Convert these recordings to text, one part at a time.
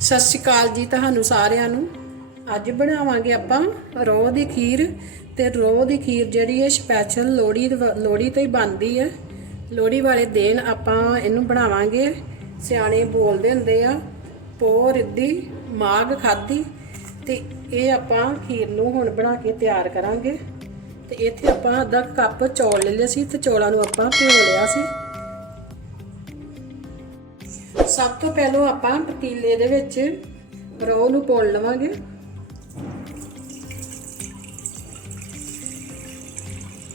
ਸਤਿ ਸ਼੍ਰੀ ਅਕਾਲ ਜੀ ਤੁਹਾਨੂੰ ਸਾਰਿਆਂ ਨੂੰ। ਅੱਜ ਬਣਾਵਾਂਗੇ ਆਪਾਂ ਰੋਹ ਦੀ ਖੀਰ ਤੇ ਰੋਹ ਦੀ ਖੀਰ ਜਿਹੜੀ ਹੈ ਸਪੈਸ਼ਲ ਲੋਹੜੀ ਦੇ- ਲੋਹੜੀ ਤੋਂ ਹੀ ਬਣਦੀ ਹੈ। ਲੋਹੜੀ ਵਾਲੇ ਦਿਨ ਆਪਾਂ ਇਹਨੂੰ ਬਣਾਵਾਂਗੇ। ਸਿਆਣੇ ਬੋਲਦੇ ਹੁੰਦੇ ਆ ਪੋ ਰਿੱਧੀ ਮਾਗ ਖਾਦੀ ਤੇ ਇਹ ਆਪਾਂ ਖੀਰ ਨੂੰ ਹੁਣ ਬਣਾ ਕੇ ਤਿਆਰ ਕਰਾਂਗੇ। ਤੇ ਇੱਥੇ ਆਪਾਂ ਅੱਧਾ ਕੱਪ ਚੌਲ ਲੈ ਲਿਆ ਸੀ ਤੇ ਚੌਲਾਂ ਨੂੰ ਆਪਾਂ ਭਿਓ ਲਿਆ ਸੀ। ਸਭ ਤੋਂ ਪਹਿਲਾਂ ਆਪਾਂ ਪਤੀਲੇ ਦੇ ਵਿੱਚ ਰੋਹ ਨੂੰ ਪੋਲ ਲਵਾਂਗੇ।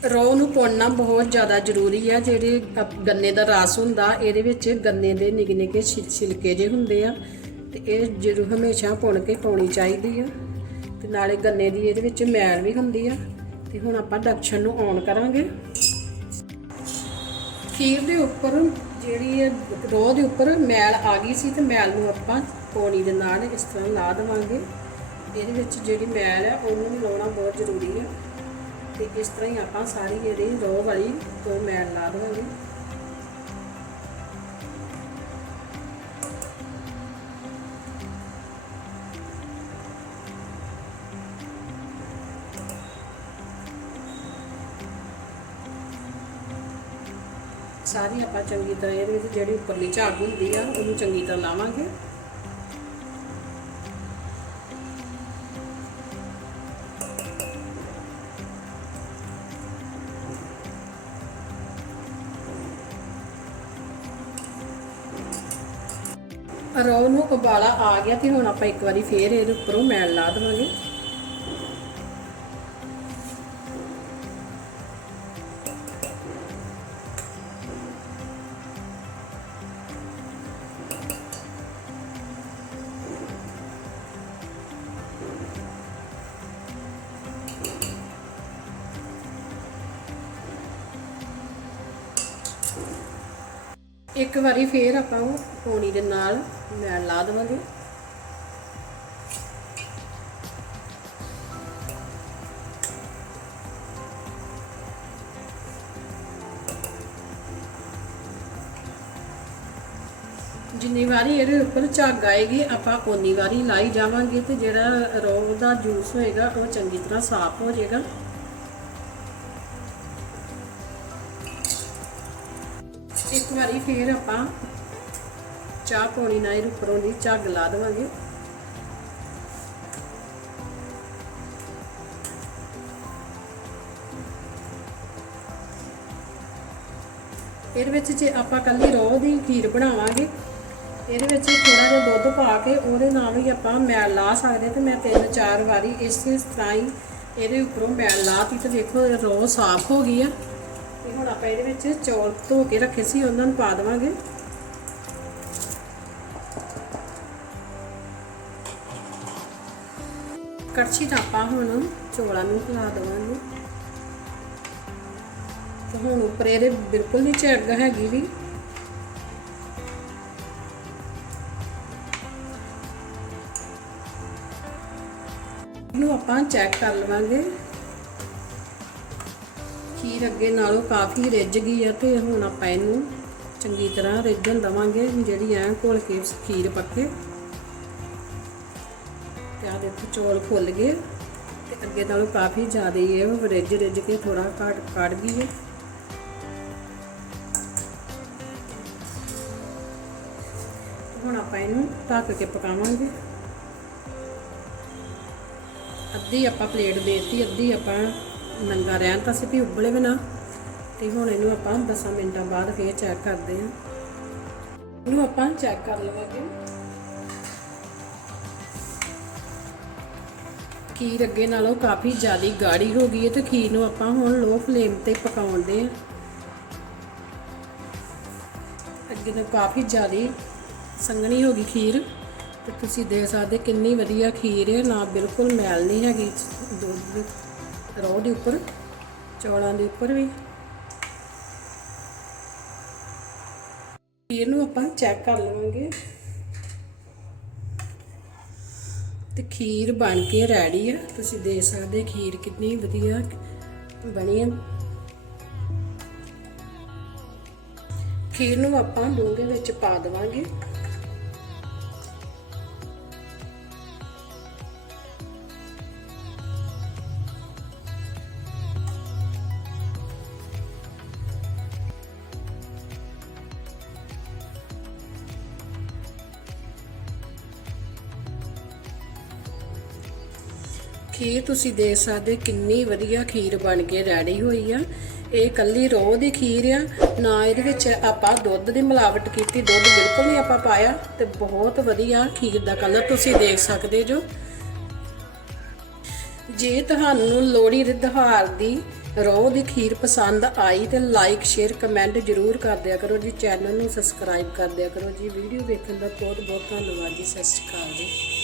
ਰੋਹ ਨੂੰ ਪੋਣਨਾ ਬਹੁਤ ਜ਼ਿਆਦਾ ਜ਼ਰੂਰੀ ਆ, ਜਿਹੜੇ ਗੰਨੇ ਦਾ ਰਸ ਹੁੰਦਾ, ਇਹਦੇ ਵਿੱਚ ਗੰਨੇ ਦੇ ਨਿੱਕੇ ਨਿੱਕੇ ਛਿਲ- ਛਿਲਕੇ ਜੇ ਹੁੰਦੇ ਆ, ਤੇ ਇਹ ਜ਼ਰੂਰ ਹਮੇਸ਼ਾ ਪੁਣ ਕੇ ਪਾਉਣੀ ਚਾਹੀਦੀ ਆ। ਤੇ ਨਾਲੇ ਗੰਨੇ ਦੀ ਇਹਦੇ ਵਿੱਚ ਮੈਲ ਵੀ ਹੁੰਦੀ ਆ, ਤੇ ਹੁਣ ਆਪਾਂ ਡਕਸ਼ਨ ਨੂੰ ਔਨ ਕਰਾਂਗੇ। ਖੀਰ ਦੇ ਉੱਪਰ ਜਿਹੜੀ ਹੈ ਰੋਹ ਦੇ ਉੱਪਰ ਮੈਲ ਆ ਗਈ ਸੀ ਤੇ ਮੈਲ ਨੂੰ ਆਪਾਂ ਪਾਣੀ ਦੇ ਨਾਲ ਇਸ ਤਰ੍ਹਾਂ ਲਾ ਦੇਵਾਂਗੇ। ਇਹਦੇ ਵਿੱਚ ਜਿਹੜੀ ਮੈਲ ਹੈ ਉਹਨੂੰ ਵੀ ਲਾਉਣਾ ਬਹੁਤ ਜ਼ਰੂਰੀ ਹੈ ਤੇ ਇਸ ਤਰ੍ਹਾਂ ਹੀ ਆਪਾਂ ਸਾਰੀ ਜਿਹੜੀ ਰੋਹ ਵਾਲੀ ਤੋਂ ਮੈਲ ਲਾ ਦੇਵਾਂਗੇ। ਸਾਰੀ ਆਪਾਂ ਚੰਗੀ ਤਰ੍ਹਾਂ ਇਹਦੇ ਵਿੱਚ ਜਿਹੜੀ ਉੱਪਰਲੀ ਝਾਗ ਹੁੰਦੀ ਆ, ਉਹਨੂੰ ਚੰਗੀ ਤਰ੍ਹਾਂ ਲਾਵਾਂਗੇ। ਰੋਹ ਨੂੰ ਉਬਾਲਾ ਆ ਗਿਆ ਤੇ ਹੁਣ ਆਪਾਂ ਇੱਕ ਵਾਰੀ ਫੇਰ ਇਹਦੇ ਉੱਪਰੋਂ ਮੈਲ ਲਾ ਦੇਵਾਂਗੇ। ਇੱਕ ਵਾਰੀ ਫੇਰ ਆਪਾਂ ਉਹ ਪੌਣੀ ਦੇ ਨਾਲ ਮੈਲ ਲਾ ਦੇਵਾਂਗੇ। ਜਿੰਨੀ ਵਾਰੀ ਇਹਦੇ ਉੱਪਰ ਝੱਗ ਆਏਗੀ, ਆਪਾਂ ਉਨੀ ਵਾਰੀ ਲਾਈ ਜਾਵਾਂਗੇ ਤੇ ਜਿਹੜਾ ਰੋਹ ਦਾ ਜੂਸ ਹੋਏਗਾ, ਉਹ ਚੰਗੀ ਤਰ੍ਹਾਂ ਸਾਫ਼ ਹੋ ਜਾਏਗਾ। ਵਾਰੀ ਫੇਰ ਆਪਾਂ ਚਾਹ ਪਾਉਣੀ ਨਾਲ ਇਹਦੇ ਉੱਪਰੋਂ ਦੀ ਝੱਗ ਲਾ ਦੇਵਾਂਗੇ। ਇਹਦੇ ਵਿੱਚ ਜੇ ਆਪਾਂ ਕੱਲੀ ਰੋਹ ਦੀ ਖੀਰ ਬਣਾਵਾਂਗੇ, ਇਹਦੇ ਵਿੱਚ ਥੋੜਾ ਜਿਹਾ ਦੁੱਧ ਪਾ ਕੇ ਉਹਦੇ ਨਾਲ ਹੀ ਆਪਾਂ ਮੈਲ ਲਾ ਸਕਦੇ ਤੇ ਮੈਂ ਤਿੰਨ ਚਾਰ ਵਾਰੀ ਇਸੇ ਤਰ੍ਹਾਂ ਹੀ ਇਹਦੇ ਉੱਪਰੋਂ ਮੈਲ ਲਾਤੀ ਤੇ ਦੇਖੋ ਰੋਹ ਸਾਫ਼ ਹੋ ਗਈ ਆ। ਤੇ ਹੁਣ ਆਪਾਂ ਇਹਦੇ ਵਿੱਚ ਚੌਲ ਧੋ ਕੇ ਰੱਖੇ ਸੀ, ਉਹਨਾਂ ਨੂੰ ਪਾ ਦੇਵਾਂਗੇ। ਕੜਛੀ ਤਾਂ ਆਪਾਂ ਹੁਣ ਚੌਲਾਂ ਨੂੰ ਖਿਲਾ ਦੇਵਾਂਗੇ। ਤੇ ਹੁਣ ਉੱਪਰ ਇਹਦੇ ਬਿਲਕੁਲ ਨਹੀਂ ਝੱਗ ਹੈਗੀ ਵੀ। ਇਹਨੂੰ ਆਪਾਂ ਚੈੱਕ ਕਰ ਲਵਾਂਗੇ। ਖੀਰ ਅੱਗੇ ਨਾਲੋਂ ਕਾਫੀ ਰਿੱਝ ਗਈ ਆ ਤੇ ਹੁਣ ਆਪਾਂ ਇਹਨੂੰ ਚੰਗੀ ਤਰ੍ਹਾਂ ਰਿੱਝਣ ਦਵਾਂਗੇ, ਜਿਹੜੀ ਐ ਘੋਲ ਕੇ ਖੀਰ ਪੱਕੇ। ਤੇ ਆ ਦੇਖੋ ਚੌਲ ਫੁੱਲ ਗਏ। ਤੇ ਅੱਗੇ ਨਾਲੋਂ ਕਾਫੀ ਜ਼ਿਆਦਾ ਹੀ ਇਹ ਰਿੱਝ ਰਿੱਝ ਕੇ ਥੋੜਾ ਘਟ ਕੱਢ ਗਈ ਹੈ ਹੁਣ ਆਪਾਂ ਇਹਨੂੰ ਢੱਕ ਕੇ ਪਕਾਵਾਂਗੇ। ਅੱਧੀ ਆਪਾਂ ਪਲੇਟ ਦੇਤੀ, ਅੱਧੀ ਆਪਾਂ ਨੰਗਾ ਰਹਿਣ ਤਾਂ ਸੀ ਵੀ ਉਬਲੇ ਬਿਨਾ ਤੇ ਹੁਣ ਇਹਨੂੰ ਆਪਾਂ 10 ਮਿੰਟਾਂ ਬਾਅਦ ਫੇਰ ਚੈੱਕ ਕਰਦੇ ਹਾਂ। ਇਹਨੂੰ ਆਪਾਂ ਚੈੱਕ ਕਰ ਲਵਾਂਗੇ। ਖੀਰ ਅੱਗੇ ਨਾਲੋਂ ਕਾਫੀ ਜ਼ਿਆਦਾ ਗਾੜੀ ਹੋ ਗਈ ਹੈ ਤੇ ਖੀਰ ਨੂੰ ਆਪਾਂ ਹੁਣ ਲੋ ਫਲੇਮ ਤੇ ਪਕਾਉਂਦੇ ਹਾਂ। ਅੱਗੇ ਤੋਂ ਕਾਫੀ ਜ਼ਿਆਦਾ ਸੰਘਣੀ ਹੋ ਗਈ ਖੀਰ। ਤੇ ਤੁਸੀਂ ਦੇਖ ਸਕਦੇ ਕਿੰਨੀ ਵਧੀਆ ਖੀਰ ਹੈ, ਨਾ ਬਿਲਕੁਲ ਮੈਲ ਨਹੀਂ ਹੈਗੀ। ਦੁੱਧ ਦੀ ਰੋਹ ਦੇ ਉੱਪਰ, ਚੌਲਾਂ ਦੇ ਉੱਪਰ ਵੀ। ਖੀਰ ਨੂੰ ਆਪਾਂ ਚੈੱਕ ਕਰ ਲਵਾਂਗੇ। ਤੇ ਖੀਰ ਬਣ ਕੇ ਰੈਡੀ ਆ। ਤੁਸੀਂ ਦੇਖ ਸਕਦੇ ਖੀਰ ਕਿੰਨੀ ਵਧੀਆ ਬਣੀ ਹੈ ਖੀਰ ਨੂੰ ਆਪਾਂ ਡੂੰਘੇ ਵਿੱਚ ਪਾ ਦੇਵਾਂਗੇ। ਖੀਰ ਤੁਸੀਂ ਦੇਖ ਸਕਦੇ ਕਿੰਨੀ ਵਧੀਆ ਖੀਰ ਬਣ ਕੇ ਰੈਡੀ ਹੋਈ ਆ? ਇਹ ਕੱਲੀ ਰੋਹ ਦੀ ਖੀਰ ਆ, ਨਾ ਇਹਦੇ ਵਿੱਚ ਆਪਾਂ ਦੁੱਧ ਦੀ ਮਿਲਾਵਟ ਕੀਤੀ, ਦੁੱਧ ਬਿਲਕੁਲ ਨਹੀਂ ਆਪਾਂ ਪਾਇਆ ਤੇ ਬਹੁਤ ਵਧੀਆ ਖੀਰ ਦਾ ਕਲਰ ਤੁਸੀਂ ਦੇਖ ਸਕਦੇ ਜੋ। ਜੇ ਤੁਹਾਨੂੰ ਲੋਹੜੀ ਦੇ ਤਿਉਹਾਰ ਦੀ ਰੋਹ ਦੀ ਖੀਰ ਪਸੰਦ ਆਈ ਤੇ ਲਾਈਕ ਸ਼ੇਅਰ ਕਮੈਂਟ ਜਰੂਰ ਕਰ ਦਿਆ ਕਰੋ ਜੀ। ਚੈਨਲ ਨੂੰ ਸਬਸਕ੍ਰਾਈਬ ਕਰ ਦਿਆ ਕਰੋ ਜੀ। ਵੀਡੀਓ ਵੇਖਣ ਦਾ ਬਹੁਤ ਬਹੁਤ ਧੰਨਵਾਦ ਜੀ। ਸਤਿ ਸ਼੍ਰੀ ਅਕਾਲ ਜੀ।